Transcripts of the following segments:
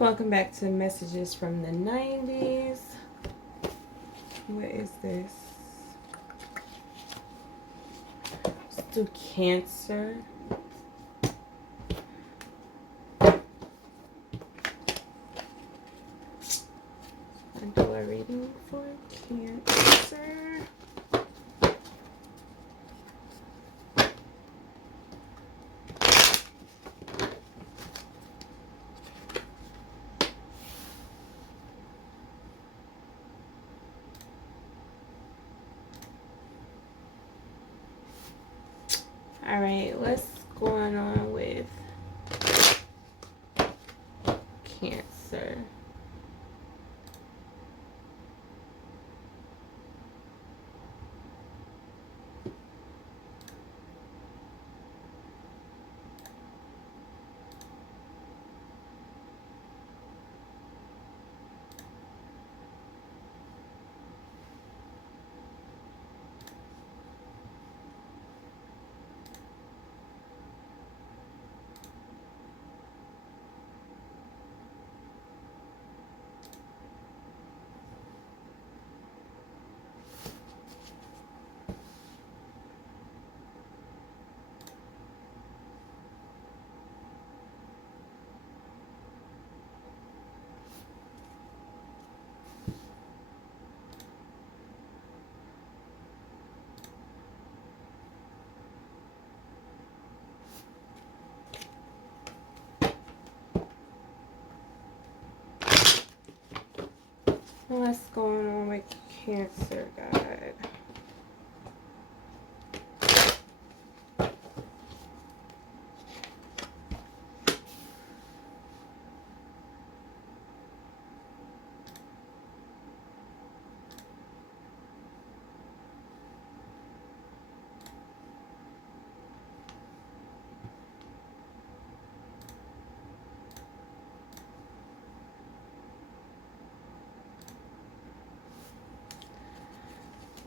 Welcome back to Messages from the 90s. What is this? Let's do Cancer. I do a reading for Cancer. All right, what's going on with Cancer? What's going on with Cancer, God?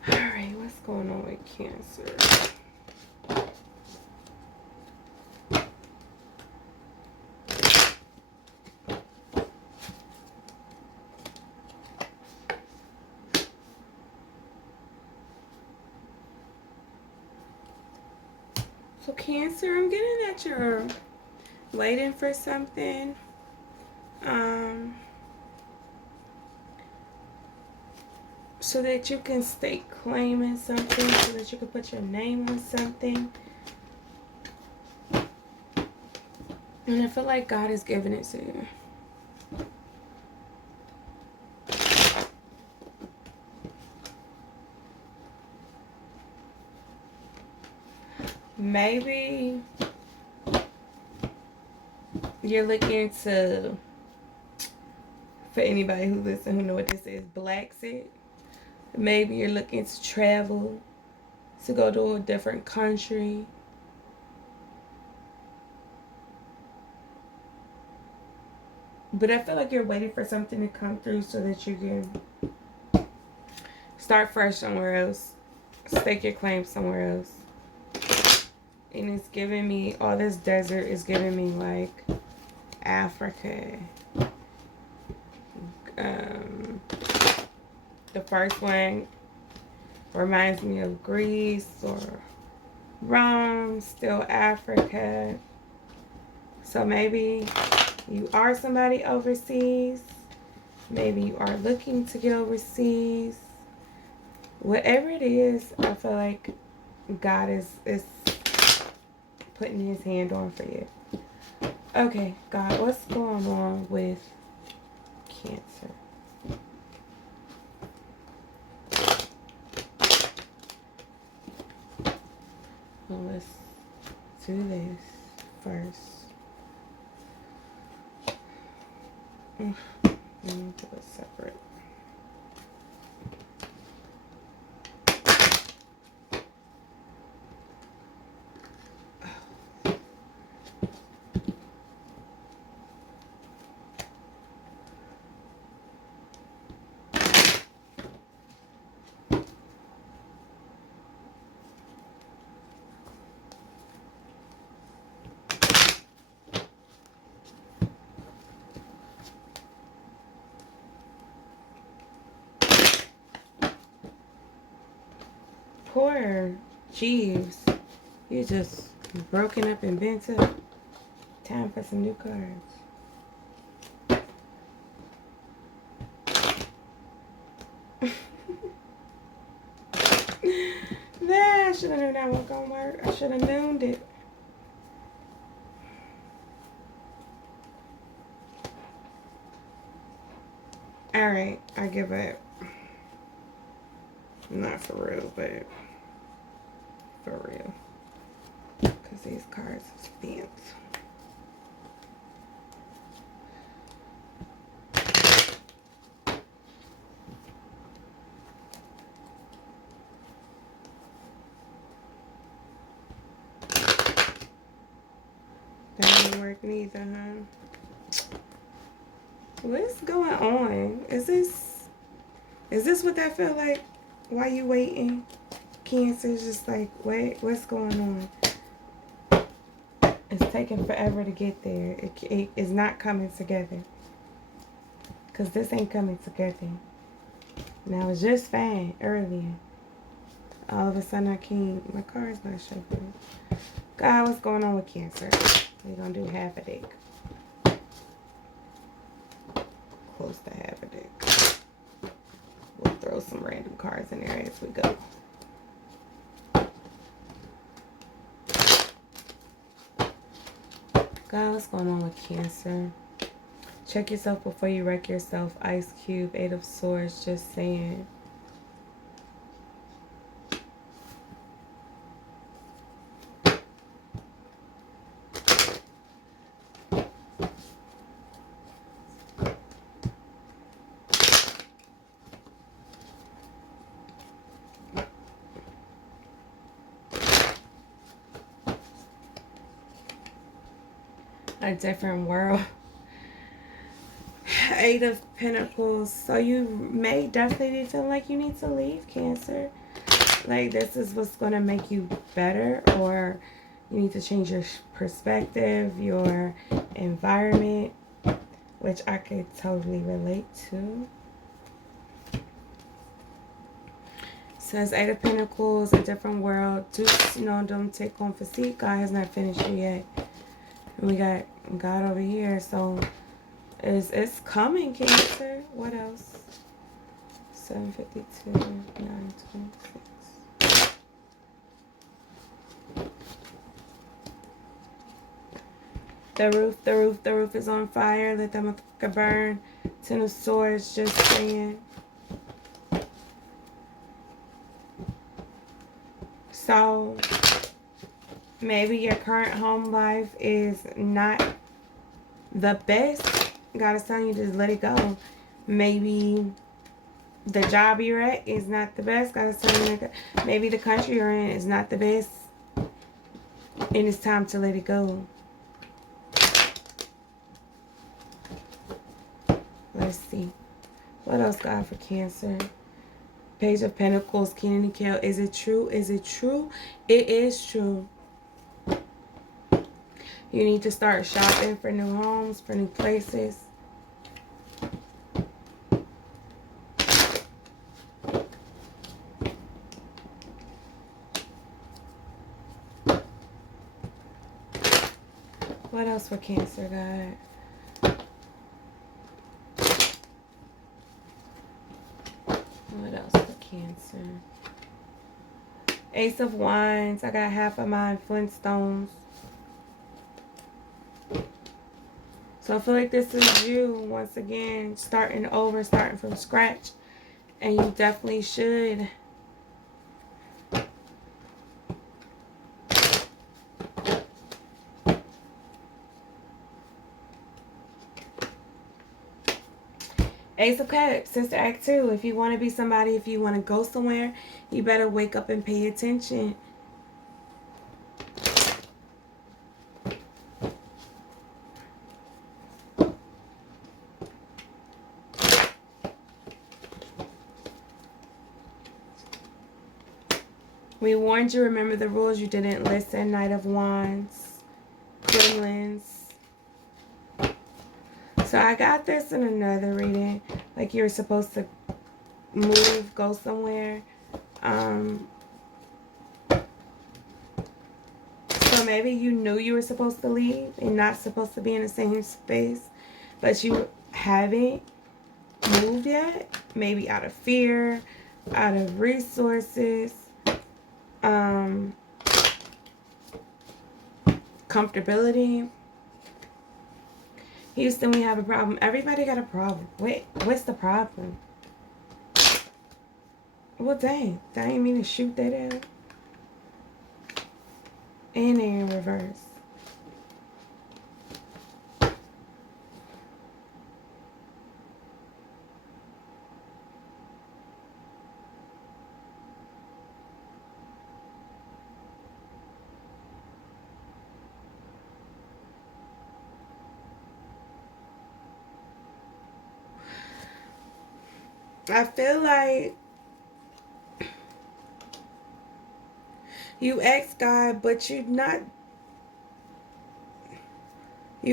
All right, what's going on with Cancer? So Cancer, I'm getting that you're waiting for something. So that you can stake claiming something, so that you can put your name on something. And I feel like God is giving it to you. Maybe you're looking to, for anybody who listens who know what this is, Blaxit. Maybe you're looking to travel, to go to a different country. But I feel like you're waiting for something to come through so that you can start fresh somewhere else. Stake your claim somewhere else. And it's giving me, all this desert is giving me like Africa. The first one reminds me of Greece or Rome, still Africa. So maybe you are somebody overseas. Maybe you are looking to get overseas. Whatever it is, I feel like God is putting his hand on for you. Okay, God, what's going on with Cancer? Well, let's do this first. Let me do it separate. poor Jeeves. You just broken up and bent up. Time for some new cards. Nah, I should have known that wasn't gonna work. I should have known it. Alright, I give up. Not for real, but for real. Because these cards is bent. That didn't work neither, huh? What's going on? Is this what that feel like? Why you waiting? Cancer is just like, wait, what's going on? It's taking forever to get there. It is not coming together. Because this ain't coming together. Now, it's just fine earlier. All of a sudden, I can't. My card's not shaking. God, what's going on with Cancer? We're going to do half a deck. Close to half a deck. We'll throw some random cards in there as we go. God, what's going on with Cancer? Check yourself before you wreck yourself. Ice Cube, Eight of Swords, just saying. A different world. Eight of Pentacles. So you may definitely be feeling like you need to leave, Cancer. Like this is what's going to make you better, or you need to change your perspective, your environment, which I could totally relate to. Says Eight of Pentacles, a different world. Don't take on physique. God has not finished you yet. And we got God over here, so it's coming, Cancer. What else? 752, 926. The roof is on fire. Let that motherfucker burn. Ten of Swords, just saying. So maybe your current home life is not the best. God is telling you to just let it go. Maybe the job you're at is not the best. God is telling you that maybe the country you're in is not the best. And it's time to let it go. Let's see. What else, God, for Cancer? Page of Pentacles, King and Kill. Is it true? Is it true? It is true. You need to start shopping for new homes, for new places. What else for Cancer, God? What else for Cancer? Ace of Wands. I got half of mine Flintstones. So I feel like this is you, once again, starting over, starting from scratch. And you definitely should. Ace of Cups, Sister Act 2. If you want to be somebody, if you want to go somewhere, you better wake up and pay attention. We warned you, remember the rules, you didn't listen. Knight of Wands, Gremlins. So I got this in another reading, like you're supposed to move, go somewhere. So maybe you knew you were supposed to leave and not supposed to be in the same space, but you haven't moved yet. Maybe out of fear, out of resources, comfortability. Houston, we have a problem. Everybody got a problem. Wait, what's the problem? Well, dang. I didn't mean to shoot that out. And they're in reverse. I feel like you ask God, but you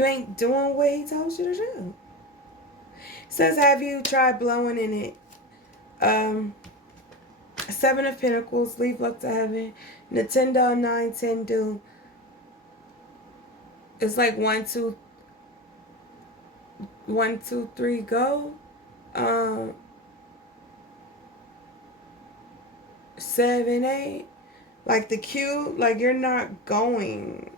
ain't doing what he told you to do. It says, have you tried blowing in it? Seven of Pentacles, leave luck to heaven. Nintendo 910 do. It's like 1, 2, 1, 2, 3, go. 7, 8. Like the Q, like you're not going.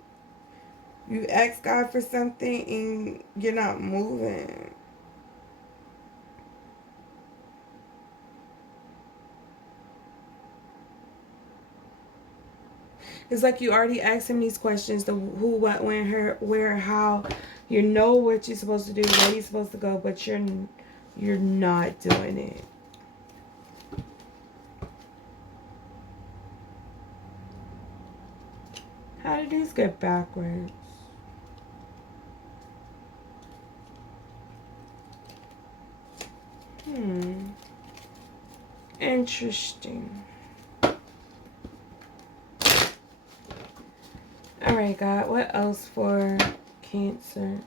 You ask God for something and you're not moving. It's like you already asked him these questions: the who, what, when, where, how. You know what you're supposed to do, where you're supposed to go, but you're not doing it. How did these get backwards? Interesting. Alright, God. What else for Cancer?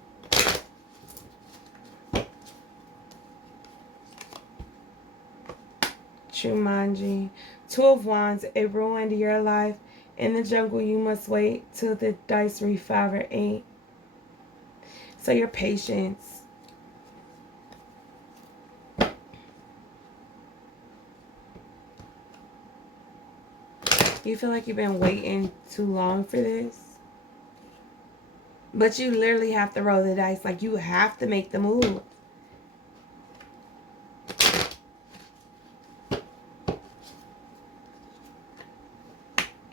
Jumanji. 2 of Wands. A ruined your life. In the jungle, you must wait till the dice read 5 or 8. So your patience. You feel like you've been waiting too long for this? But you literally have to roll the dice. Like, you have to make the move.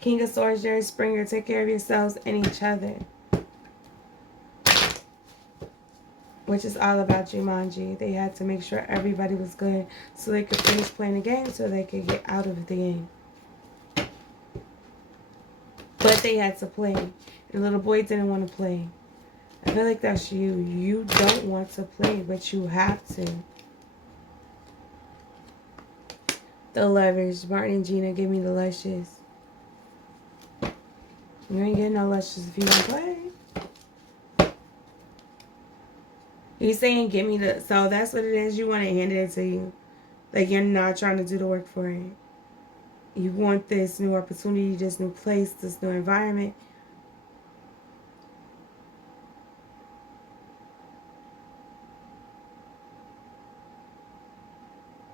King of Swords, Jerry Springer, take care of yourselves and each other. Which is all about Jumanji. They had to make sure everybody was good so they could finish playing the game so they could get out of the game. But they had to play. And the little boy didn't want to play. I feel like that's you. You don't want to play, but you have to. The Lovers. Martin and Gina, give me the luscious. You ain't getting no luscious if you don't play. He's saying, give me the... So that's what it is. You want to hand it to you. Like, you're not trying to do the work for it. You want this new opportunity, this new place, this new environment.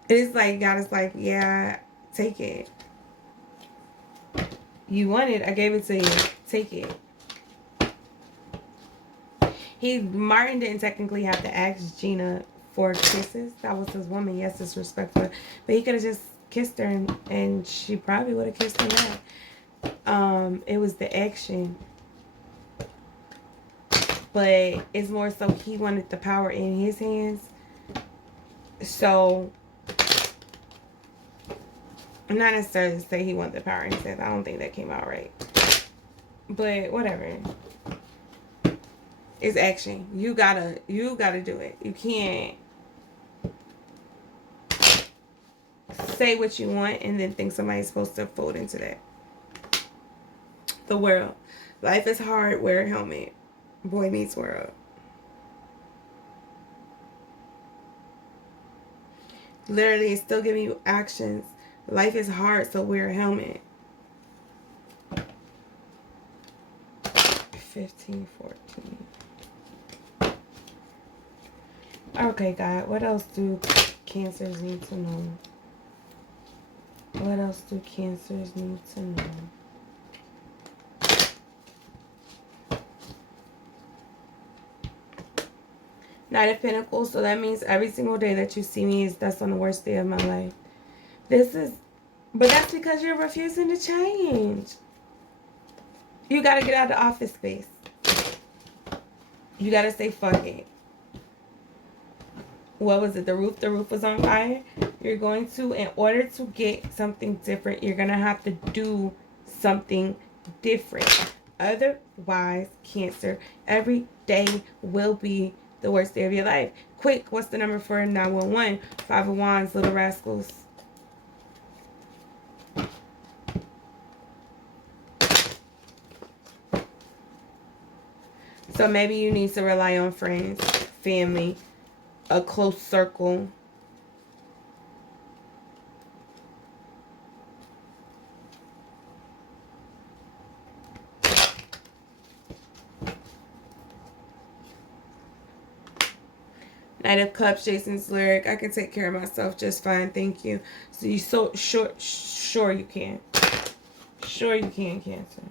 It's like, God is like, yeah, take it. You want it, I gave it to you. Take it. Martin didn't technically have to ask Gina for kisses. That was his woman. Yes, disrespectful. But he could have just kissed her and she probably would have kissed him back. It was the action. But it's more so he wanted the power in his hands. So, I'm not necessarily to say he wanted the power in his hands. I don't think that came out right. But whatever. It's action. You gotta do it. You can't say what you want and then think somebody's supposed to fold into that. The World. Life is hard. Wear a helmet. Boy Meets World. Literally, it's still giving you actions. Life is hard, so wear a helmet. 15, 14. Okay, God. What else do Cancers need to know? What else do Cancers need to know? Knight of Pentacles. So that means every single day that you see me, that's on the worst day of my life. But that's because you're refusing to change. You got to get out of the office space. You got to say fuck it. What was it? The roof was on fire. You're going to, in order to get something different, you're going to have to do something different. Otherwise, Cancer, every day will be the worst day of your life. Quick, what's the number for 911? 5 of Wands, Little Rascals. So maybe you need to rely on friends, family, a close circle. Knight of Cups, Jason's lyric. I can take care of myself just fine, thank you. So you sure you can. Sure you can, Cancer.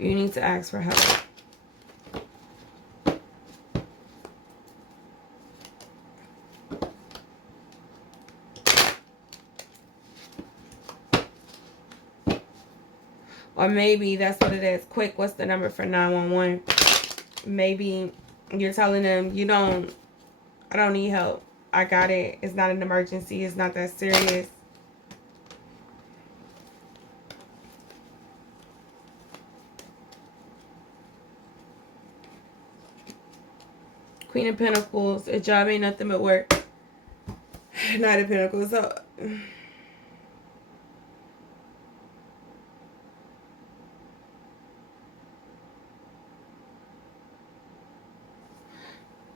You need to ask for help. Or maybe that's what it is. Quick, what's the number for 911? Maybe you're telling them, I don't need help. I got it. It's not an emergency. It's not that serious. Queen of Pentacles. A job ain't nothing but work. Knight of Pentacles.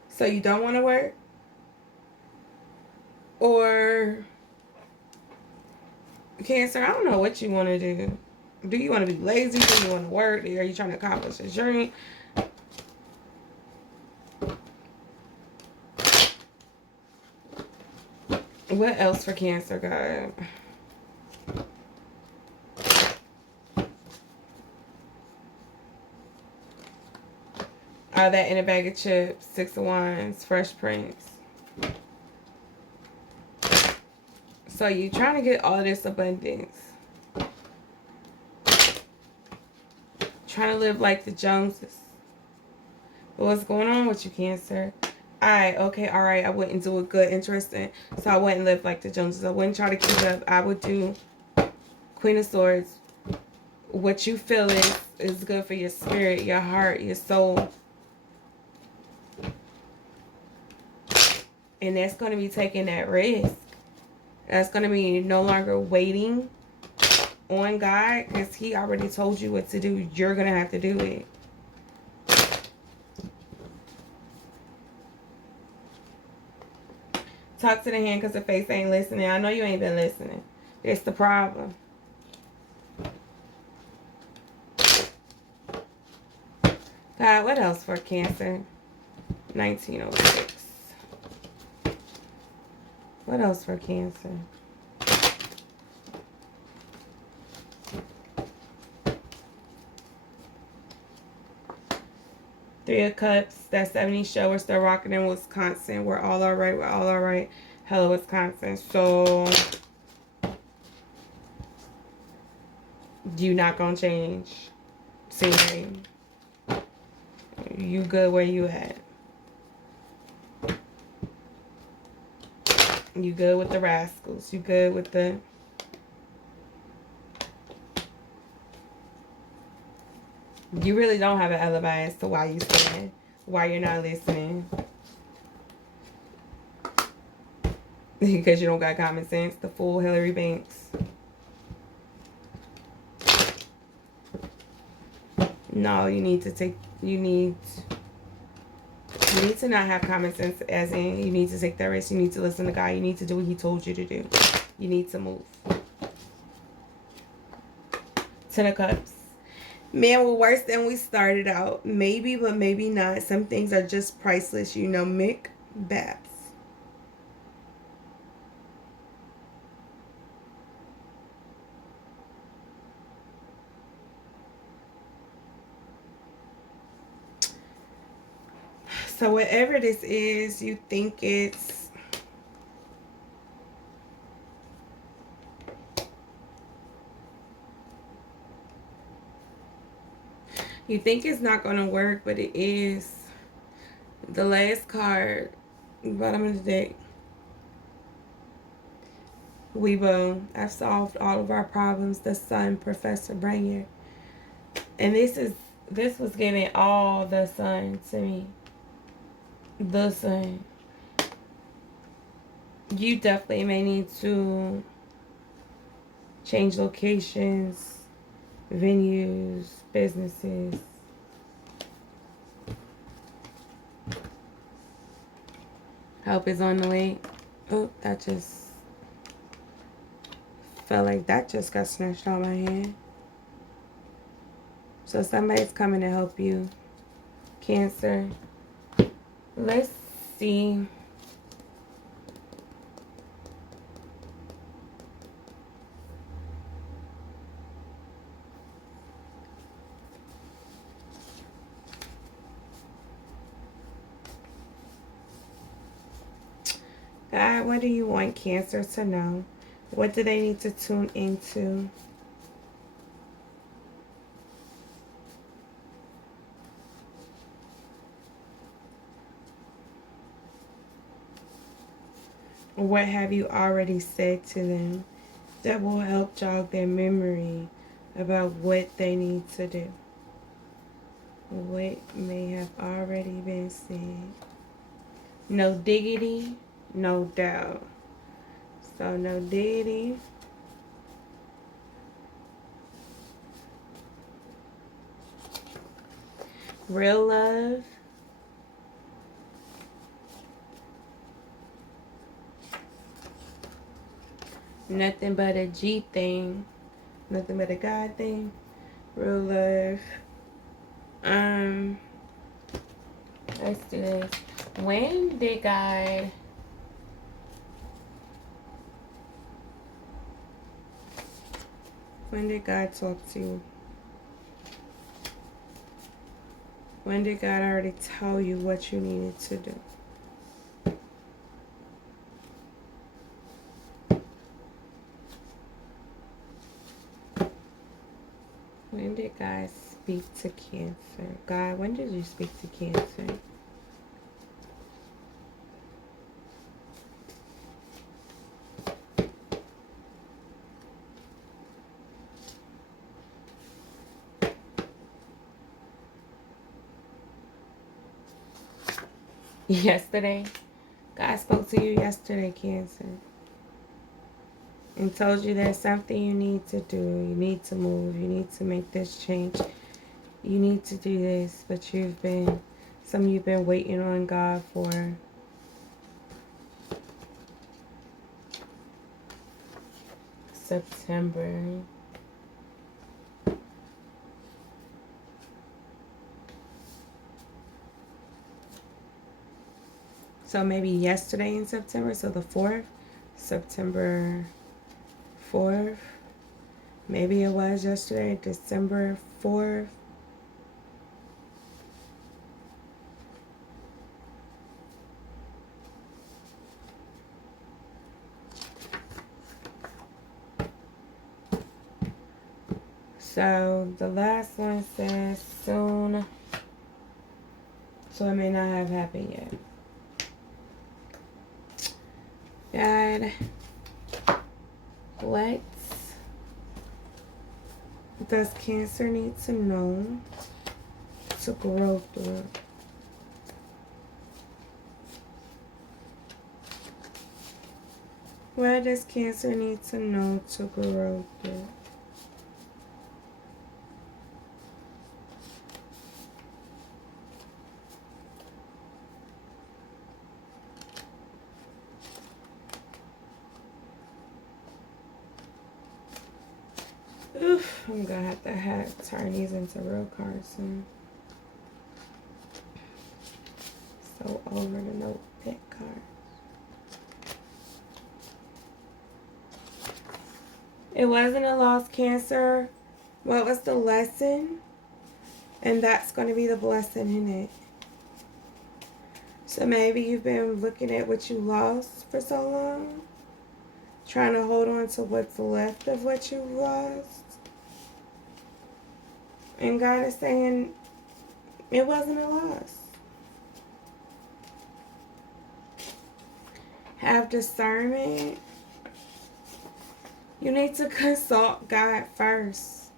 So you don't want to work? Or Cancer, I don't know what you want to do. Do you want to be lazy? Do you want to work? Are you trying to accomplish a dream? What else for Cancer, God? That in a bag of chips, 6 of Wands, Fresh Prince. So you're trying to get all this abundance. Trying to live like the Joneses. But what's going on with you, Cancer? Alright, okay, alright. I wouldn't do it good, interesting. So I wouldn't live like the Joneses. I wouldn't try to keep up. I would do Queen of Swords. What you feel is good for your spirit, your heart, your soul. And that's going to be taking that risk. That's going to be no longer waiting on God, because He already told you what to do. You're going to have to do it. Talk to the hand because the face ain't listening. I know you ain't been listening. That's the problem. God, what else for Cancer? 1906. What else for Cancer? Three of Cups. That 70s show. We're still rocking in Wisconsin. We're all alright. We're all alright. Hello, Wisconsin. So you not gonna change scenery. You good where you at. You good with the rascals. You good with the... You really don't have an alibi as to why you saying, why you're not listening. Because you don't got common sense. The fool, Hillary Banks. No, you need to not have common sense, as in you need to take that risk. You need to listen to God. You need to do what He told you to do. You need to move. Ten of Cups. Man, we're worse than we started out. Maybe, but maybe not. Some things are just priceless. You know, Mick Babs. So whatever this is, you think it's... You think it's not going to work, but it is. The last card, bottom of the deck. Weibo, I've solved all of our problems. The Sun, Professor Brainier. And this was giving all the Sun to me. The Sun. You definitely may need to change locations, venues, businesses. Help is on the way. Oh, that just felt like that just got snatched out of my hand. So somebody's coming to help you. Cancer. Let's see. God, what do you want Cancer to know? What do they need to tune into? What have you already said to them that will help jog their memory about what they need to do? What may have already been said? No diggity, no doubt. So no diggity. Real love. Nothing but a G thing. Nothing but a God thing. Real love. Let's do this. When did God... When did God talk to you? When did God already tell you what you needed to do? When did God speak to Cancer? God, when did you speak to Cancer? Yesterday. God spoke to you yesterday, Cancer. And told you there's something you need to do. You need to move. You need to make this change. You need to do this. But some of you've been waiting on God for. September. So maybe yesterday in September, so the 4th, September 4th. Maybe it was yesterday, December 4th. So the last one says soon. So it may not have happened yet. God, what does Cancer need to know to grow through? What does Cancer need to know to grow through? Oof, I'm gonna have to turn these into real cards soon. So over the notepad cards. It wasn't a lost Cancer. What was the lesson? And that's going to be the blessing in it. So maybe you've been looking at what you lost for so long, trying to hold on to what's left of what you lost. And God is saying it wasn't a loss. Have discernment. You need to consult God first.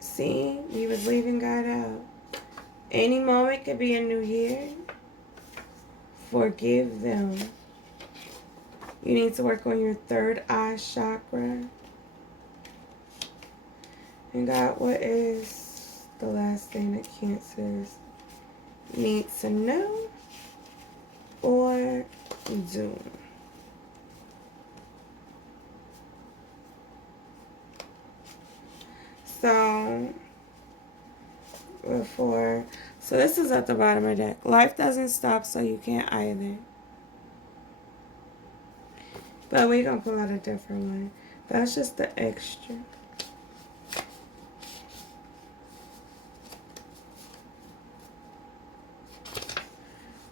See, you was leaving God out. Any moment could be a new year. Forgive them. You need to work on your third eye chakra. And God, what is the last thing that Cancers need to know or do? So, so this is at the bottom of the deck. Life doesn't stop, so you can't either. But we're going to pull out a different one. That's just the extra.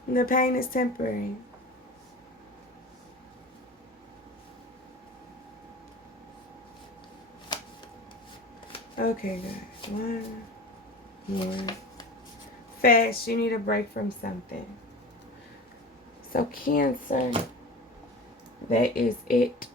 The pain is temporary. Okay, guys. One more. Fast. You need a break from something. So, Cancer, that is it